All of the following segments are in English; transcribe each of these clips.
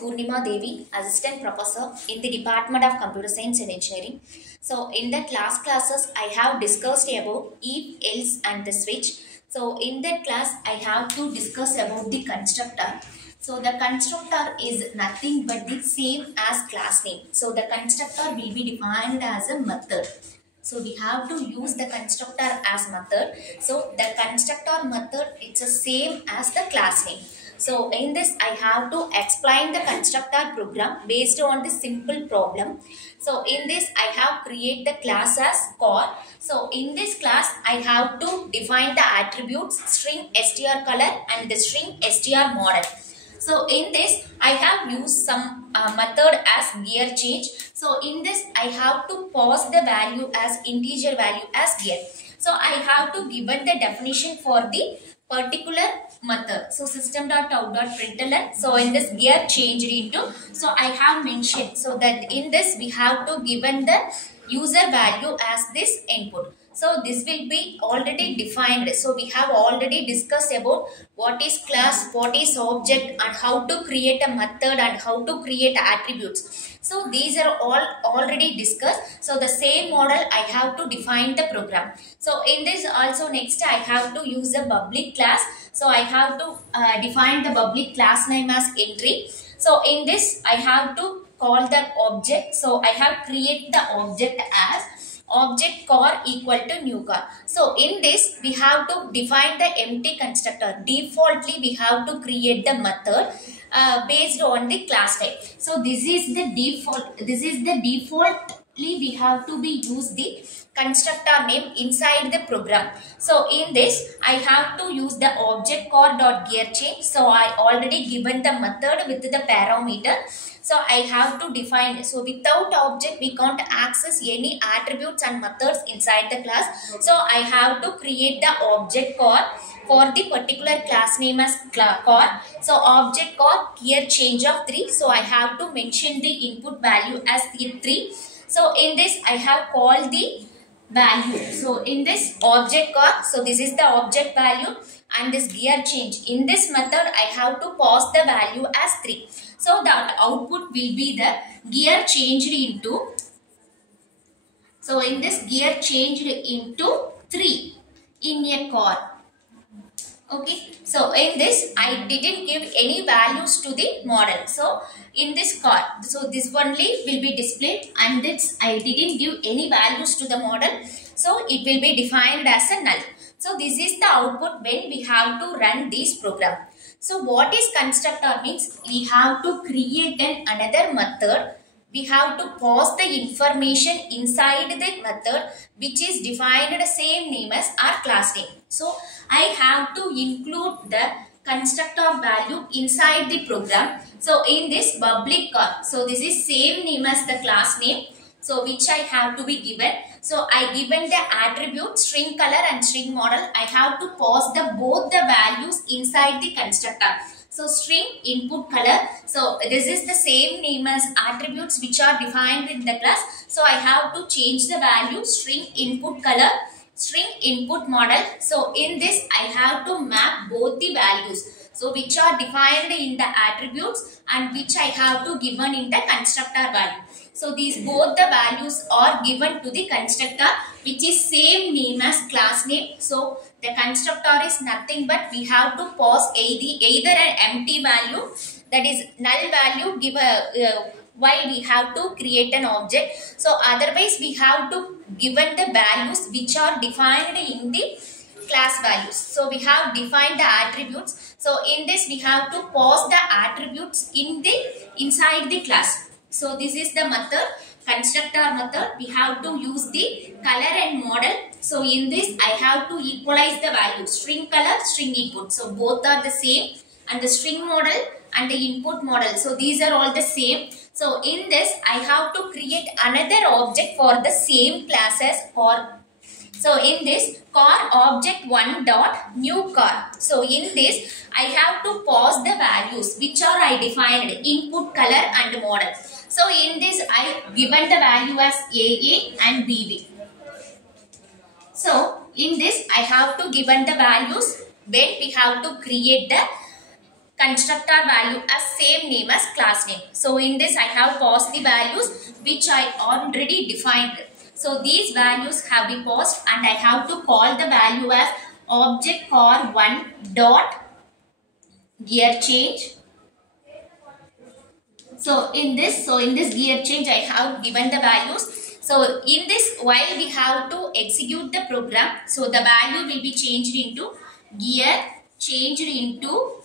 Purnima Devi, Assistant Professor in the Department of Computer Science and Engineering. So, in the classes, I have discussed about if, else, and the switch. So, in that class, I have to discuss about the constructor. So, the constructor is nothing but the same as class name. So, the constructor will be defined as a method. So we have to use the constructor as method. So the constructor method, it's the same as the class name. So in this I have to explain the constructor program based on the simple problem. So in this I have create the class as core. So in this class I have to define the attributes string str color and the string str model. So in this I have used some method as gear change. So in this I have to pass the value as integer value as gear. So I have to given the definition for the particular method. So system.out.println. So in this gear changed into. So I have mentioned. So that in this we have to given the user value as this input. So this will be already defined. So we have already discussed about what is class, what is object, and how to create a method and how to create attributes. So these are all already discussed. So the same model I have to define the program. So in this also next I have to use a public class. So I have to define the public class name as entry. So in this I have to call the object. So I have create the object as object car equal to new car. So in this we have to define the empty constructor. Defaultly we have to create the method based on the class type. So this is the default. This is the defaultly we have to be use the constructor name inside the program. So in this I have to use the object car dot gear change. So I already given the method with the parameter. So I have to define. So without object we can't access any attributes and methods inside the class. So I have to create the object car for the particular class name as car. So object car gear change of 3. So I have to mention the input value as the 3. So in this I have called the value. So in this object car, so this is the object value and this gear change. In this method I have to pass the value as 3. So that output will be the gear changed into. So in this gear changed into 3 in a car. Okay. So in this I didn't give any values to the model. So in this car, so this only will be displayed and this I didn't give any values to the model. So it will be defined as a null. So this is the output when we have to run this program. So what is constructor means? We have to create another method. We have to pass the information inside the method which is defined the same name as our class name. So I have to include the constructor value inside the program. So in this public car, so this is same name as the class name. So which I have to be given. So I given the attribute string color and string model. I have to pass the both the values inside the constructor. So string input color. So this is the same name as attributes which are defined in the class. So I have to change the value string input color, string input model. So in this I have to map both the values. So which are defined in the attributes and which I have to given in the constructor value. So these both the values are given to the constructor which is same name as class name. So the constructor is nothing but we have to pass either an empty value, that is null value, give a while we have to create an object. So otherwise we have to given the values which are defined in the class values. So we have defined the attributes. So in this we have to pass the attributes inside the class. So this is the method, constructor method. We have to use the color and model. So in this I have to equalize the value string color, string input. So both are the same and the string model and the input model. So these are all the same. So in this I have to create another object for the same class as car. So in this car object 1 dot new car. So in this I have to pass the values which are I defined input color and model. So in this I given the value as AA and BB. So in this I have to given the values when we have to create the constructor value as same name as class name. So in this I have passed the values which I already defined. So these values have been passed and I have to call the value as object car1 dot gear change. So in this gear change I have given the values. So in this, while we have to execute the program, so the value will be changed into gear changed into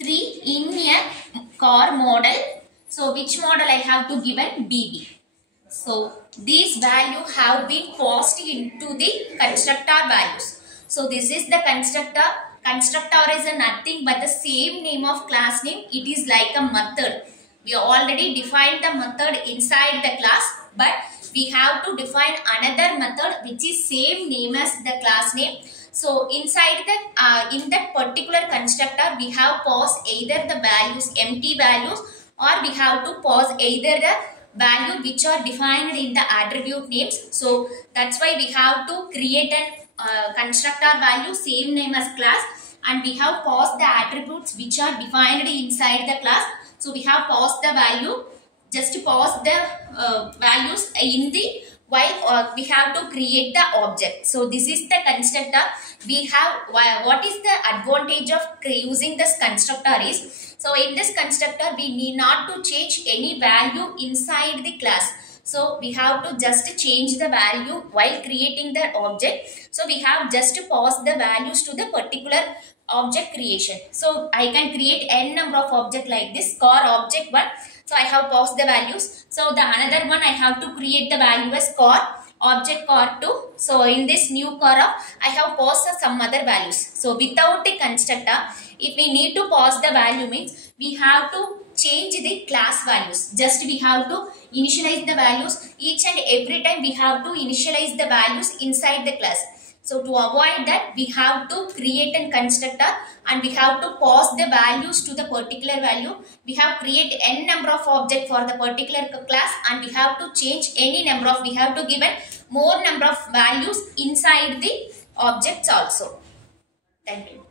3 in a car model. So which model I have to given? BB. So these values have been passed into the constructor values. So this is the constructor. Constructor is nothing but the same name of class name. It is like a method. We already defined the method inside the class, but we have to define another method which is same name as the class name. So inside the in that particular constructor, we have passed either the values, empty values, or we have to pass either the value which are defined in the attribute names. So that's why we have to create an constructor value same name as class, and we have passed the attributes which are defined inside the class. So we have passed the value, just to pass the values in the while we have to create the object. So this is the constructor. We have what is the advantage of using this constructor is, so in this constructor we need not to change any value inside the class. So we have to just change the value while creating the object. So we have just to pass the values to the particular object creation. So I can create n number of objects like this. Car object 1. So I have passed the values. So the another one I have to create the value as car object car 2. So in this new car I have passed some other values. So without the constructor, if we need to pass the value means we have to change the class values. Just we have to initialize the values. Each and every time we have to initialize the values inside the class. So to avoid that, we have to create a constructor and we have to pass the values to the particular value. We have create n number of objects for the particular class, and we have to change any number of, we have to give a more number of values inside the objects also. Thank you.